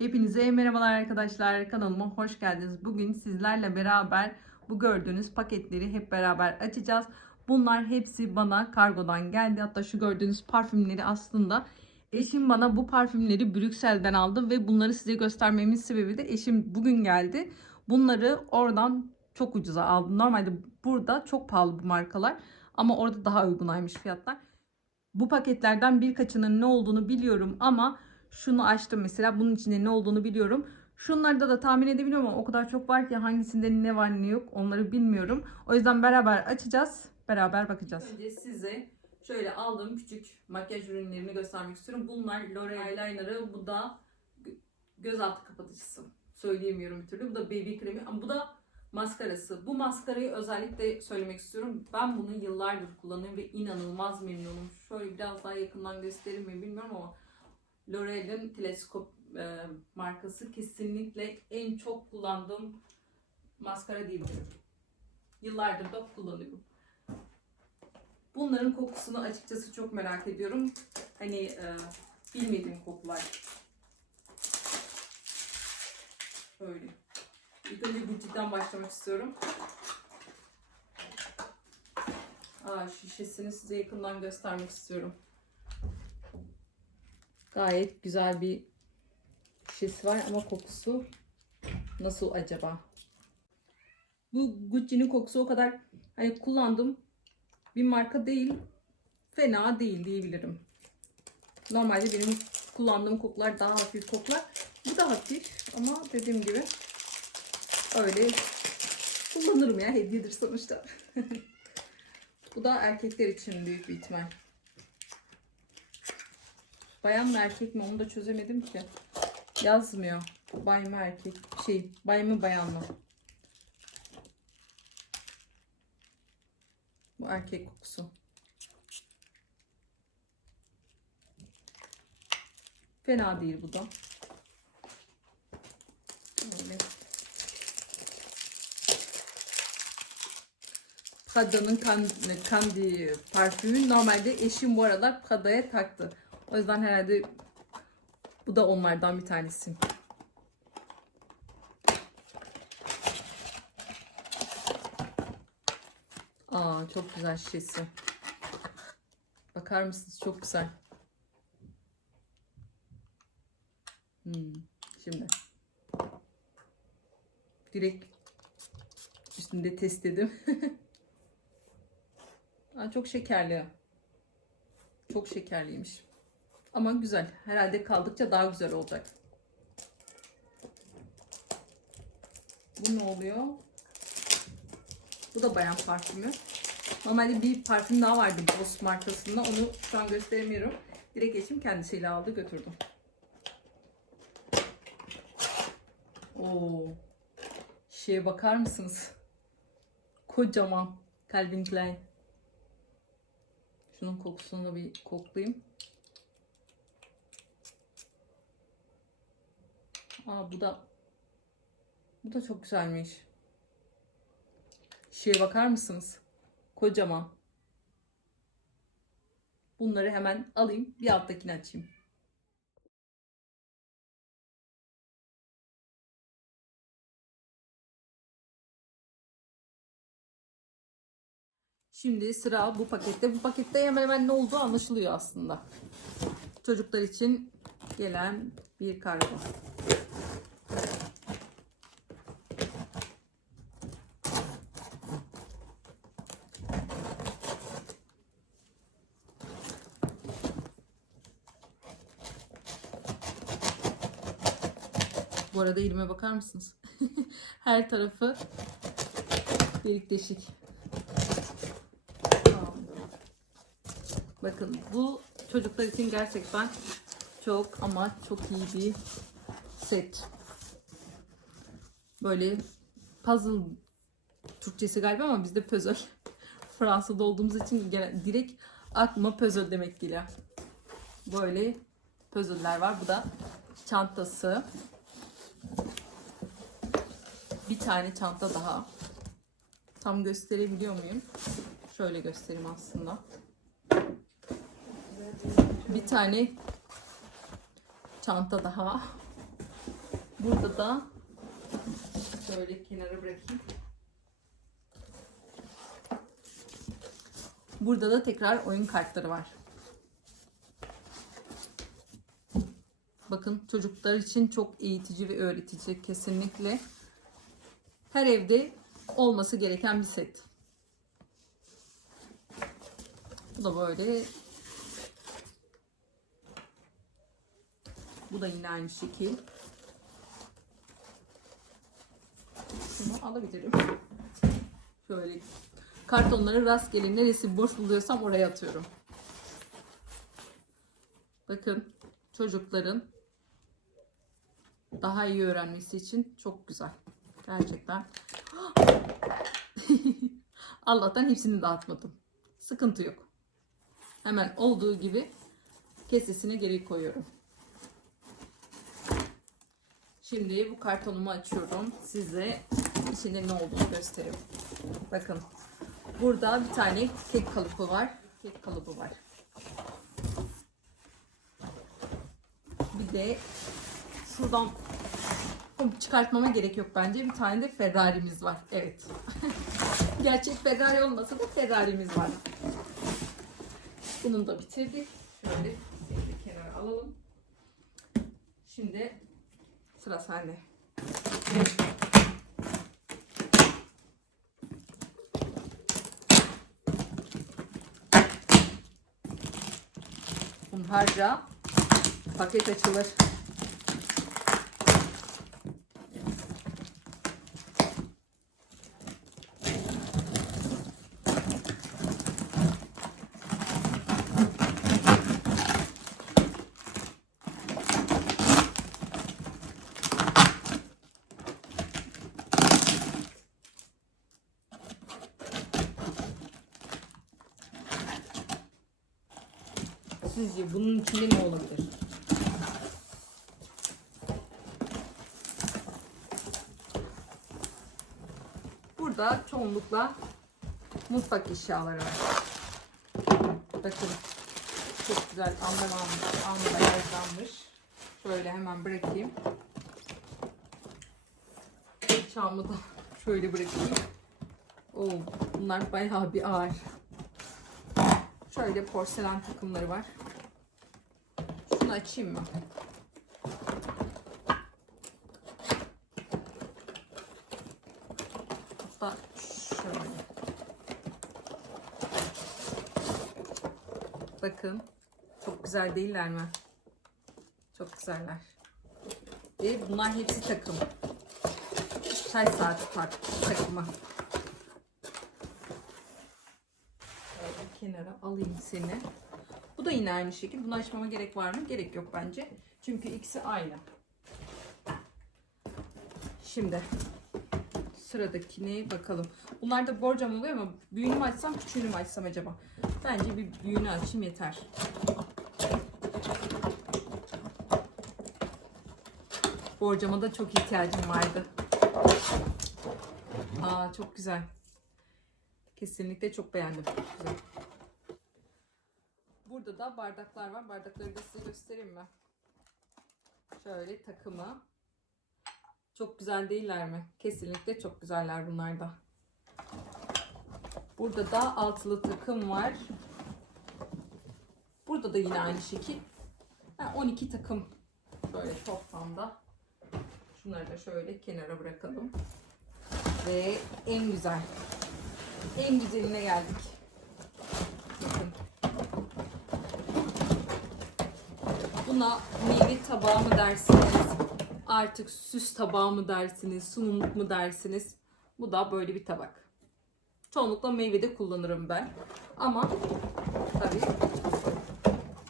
Hepinize merhabalar arkadaşlar. Kanalıma hoş geldiniz. Bugün sizlerle beraber bu gördüğünüz paketleri hep beraber açacağız. Bunlar hepsi bana kargodan geldi. Hatta şu gördüğünüz parfümleri aslında eşim bana bu parfümleri Brüksel'den aldı ve bunları size göstermemin sebebi de eşim bugün geldi. Bunları oradan çok ucuza aldım. Normalde burada çok pahalı bu markalar ama orada daha uygunaymış fiyatlar. Bu paketlerden birkaçının ne olduğunu biliyorum ama şunu açtım mesela. Bunun içinde ne olduğunu biliyorum. Şunlarda da tahmin edebiliyorum ama o kadar çok var ki hangisinde ne var ne yok onları bilmiyorum. O yüzden beraber açacağız. Beraber bakacağız. Önce size şöyle aldığım küçük makyaj ürünlerini göstermek istiyorum. Bunlar L'Oreal eyeliner'ı. Bu da gö- gözaltı kapatıcısı. Söyleyemiyorum bir türlü. Bu da baby kremi. Bu da maskarası. Bu maskarayı özellikle söylemek istiyorum. Ben bunu yıllardır kullanıyorum ve inanılmaz memnunum. Şöyle biraz daha yakından göstereyim mi bilmiyorum ama L'Oreal'in teleskop e, markası kesinlikle en çok kullandığım maskara diyebilirim. Yıllardır da kullanıyorum. Bunların kokusunu açıkçası çok merak ediyorum. Hani e, bilmediğim kokular. Böyle. İlk önce Gucci'den başlamak istiyorum. Aa, şişesini size yakından göstermek istiyorum. Gayet güzel bir şişesi var ama kokusu nasıl acaba? Bu Gucci'nin kokusu o kadar hani kullandım bir marka değil. Fena değil diyebilirim. Normalde benim kullandığım kokular daha hafif kokular. Bu da hafif ama dediğim gibi öyle kullanırım ya hediyedir sonuçta. Bu da erkekler için büyük bir ihtimal. Bayan mı erkek mi onu da çözemedim ki. Yazmıyor. Bay mı erkek şey bay mı bayan mı? Bu erkek kokusu. Fena değil bu da. Böyle. Prada'nın Candy, Candy parfümü. Normalde eşim bu aralar Prada'ya taktı. O yüzden herhalde bu da onlardan bir tanesi. Aa çok güzel şişesi. Bakar mısınız? Çok güzel. Hmm, şimdi direkt üstünde test edim. Aa, çok şekerli. Çok şekerliymiş. Ama güzel. Herhalde kaldıkça daha güzel olacak. Bu ne oluyor? Bu da bayan parfümü. Normalde bir parfüm daha vardı Boss markasında. Onu şu an gösteremiyorum. Direkt eşim kendisiyle aldı götürdüm. Oo. Şeye bakar mısınız? Kocaman Calvin Klein. Şunun kokusunu bir koklayayım. Aa bu da bu da çok güzelmiş. Şeye bakar mısınız? Kocaman. Bunları hemen alayım. Bir alttakini açayım. Şimdi sıra bu pakette. Bu pakette hemen hemen ne olduğu anlaşılıyor aslında. Çocuklar için gelen bir kargo. Bu arada elime bakar mısınız? Her tarafı delik deşik. Bakın bu çocuklar için gerçekten çok ama çok iyi bir set. Böyle puzzle Türkçesi galiba ama bizde puzzle. Fransa'da olduğumuz için direkt aklıma puzzle demek geliyor. Böyle puzzle'ler var. Bu da çantası. Bir tane çanta daha. Tam gösterebiliyor muyum? Şöyle göstereyim aslında. Bir tane çanta daha. Burada da şöyle kenara bırakayım. Burada da tekrar oyun kartları var. Bakın çocuklar için çok eğitici ve öğretici kesinlikle. Her evde olması gereken bir set. Bu da böyle. Bu da yine aynı şekil. Şunu alabilirim. Şöyle kartonları rastgele neresi boş buluyorsam oraya atıyorum. Bakın çocukların daha iyi öğrenmesi için çok güzel. Gerçekten. Allah'tan hepsini dağıtmadım. Sıkıntı yok. Hemen olduğu gibi kesesine geri koyuyorum. Şimdi bu kartonumu açıyorum. Size içinde ne olduğunu göstereyim. Bakın. Burada bir tane kek kalıbı var. Kek kalıbı var. Bir de şuradan çıkartmama gerek yok bence. Bir tane de Ferrari'miz var. Evet. Gerçek Ferrari olmasa da Ferrari'miz var. Bunu da bitirdik. Şöyle de kenara alalım. Şimdi sıra sende. Hunharca paket açılır. Sizce bunun içinde ne olabilir? Burada çoğunlukla mutfak eşyaları var. Bakın çok güzel yazlanmış. Şöyle hemen bırakayım. Bıçağımı da şöyle bırakayım. Oo, bunlar bayağı bir ağır. Şöyle porselen takımları var. Şunu açayım mı? Şöyle. Bakın. Çok güzel değiller mi? Çok güzeller. Ve bunlar hepsi takım. Çay saati tak takımı. Şöyle kenara alayım seni. Bu da yine aynı şekilde. Bunu açmama gerek var mı? Gerek yok bence. Çünkü ikisi aynı. Şimdi sıradakine bakalım. Bunlar da borcam oluyor ama büyüğünü mü açsam küçüğünü mü açsam acaba? Bence bir büyüğünü açayım yeter. Borcama da çok ihtiyacım vardı. Aa çok güzel. Kesinlikle çok beğendim. Güzel. Burada da bardaklar var. Bardakları da size göstereyim mi? Şöyle takımı. Çok güzel değiller mi? Kesinlikle çok güzeller bunlar da. Burada da altılı takım var. Burada da yine aynı şekil. Ha, 12 takım böyle toplamda. Şunları da şöyle kenara bırakalım. Ve en güzel. En güzeline geldik. Bakın. Buna meyve tabağı mı dersiniz? Artık süs tabağı mı dersiniz? Sunumluk mu dersiniz? Bu da böyle bir tabak. Çoğunlukla meyvede kullanırım ben. Ama tabii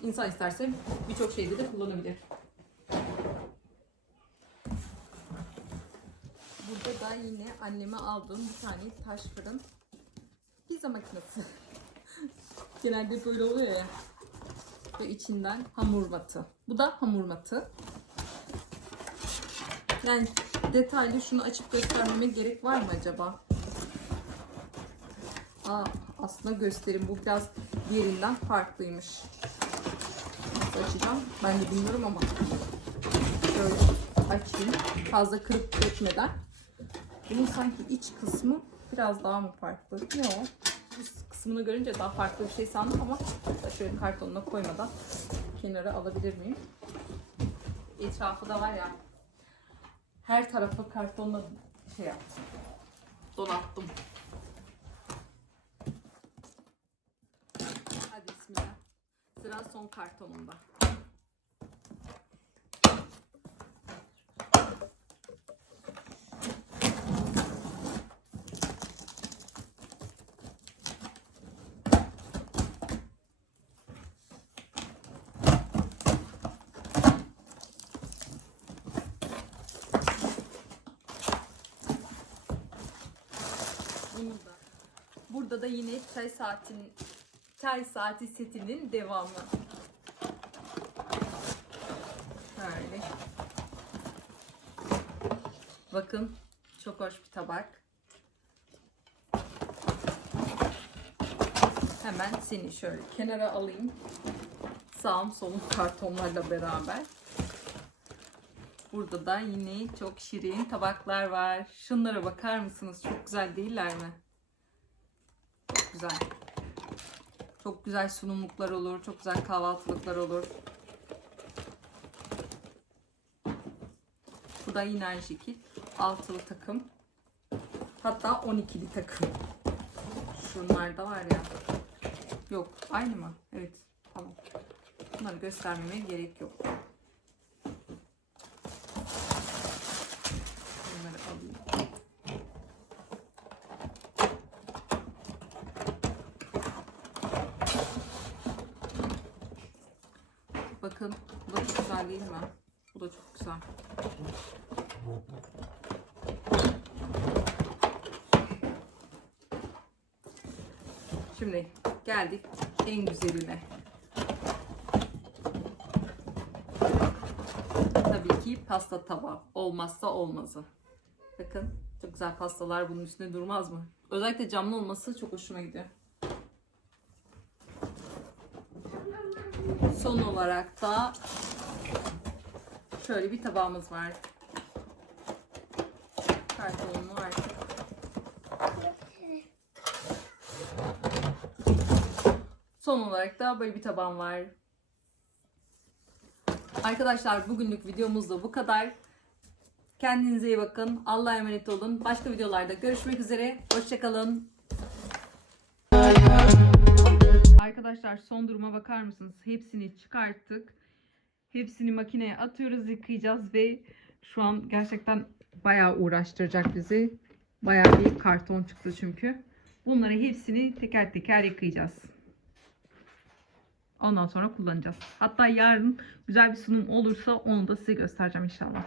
insan isterse birçok şeyde de kullanabilir. Burada da yine anneme aldığım bir tane taş fırın pizza makinesi. Genelde böyle oluyor ya. Ve içinden hamur matı. Bu da hamur matı. Yani detaylı şunu açıp göstermeme gerek var mı acaba? Aa, aslında göstereyim. Bu biraz diğerinden farklıymış. Nasıl açacağım? Ben de bilmiyorum ama. Şöyle açayım. fazla kırıp dökmeden. Bunun sanki iç kısmı biraz daha mı farklı? Yok. Kısmını görünce daha farklı bir şey sandım ama şöyle kartonuna koymadan kenara alabilir miyim? Etrafı da var ya her tarafı kartonla şey yaptım. Donattım. Hadi bismillah. Sıra son kartonunda. Bunu da. Burada da yine çay saatin çay saati setinin devamı. Böyle. Bakın çok hoş bir tabak. Hemen seni şöyle kenara alayım. Sağım solum kartonlarla beraber. Burada da yine çok şirin tabaklar var. Şunlara bakar mısınız? Çok güzel değiller mi? Çok güzel. Çok güzel sunumluklar olur. Çok güzel kahvaltılıklar olur. Bu da yine aynı şekil. Altılı takım. Hatta 12'li takım. Şunlar da var ya. Yok. Aynı mı? Evet. Tamam. Bunları göstermeme gerek yok. Bunları alayım. Bakın bu da çok güzel değil mi? Bu da çok güzel. Şimdi geldik en güzeline. Tabii ki pasta tava. Olmazsa olmazı. Bakın çok güzel pastalar bunun üstünde durmaz mı? Özellikle camlı olması çok hoşuma gidiyor. Son olarak da şöyle bir tabağımız var. Kartonlu artık. Son olarak da böyle bir tabağım var. Arkadaşlar bugünlük videomuz da bu kadar. Kendinize iyi bakın. Allah'a emanet olun. Başka videolarda görüşmek üzere. Hoşçakalın. Arkadaşlar son duruma bakar mısınız? Hepsini çıkarttık. Hepsini makineye atıyoruz, yıkayacağız ve şu an gerçekten bayağı uğraştıracak bizi. Bayağı bir karton çıktı çünkü. Bunları hepsini teker teker yıkayacağız. Ondan sonra kullanacağız. Hatta yarın güzel bir sunum olursa onu da size göstereceğim inşallah.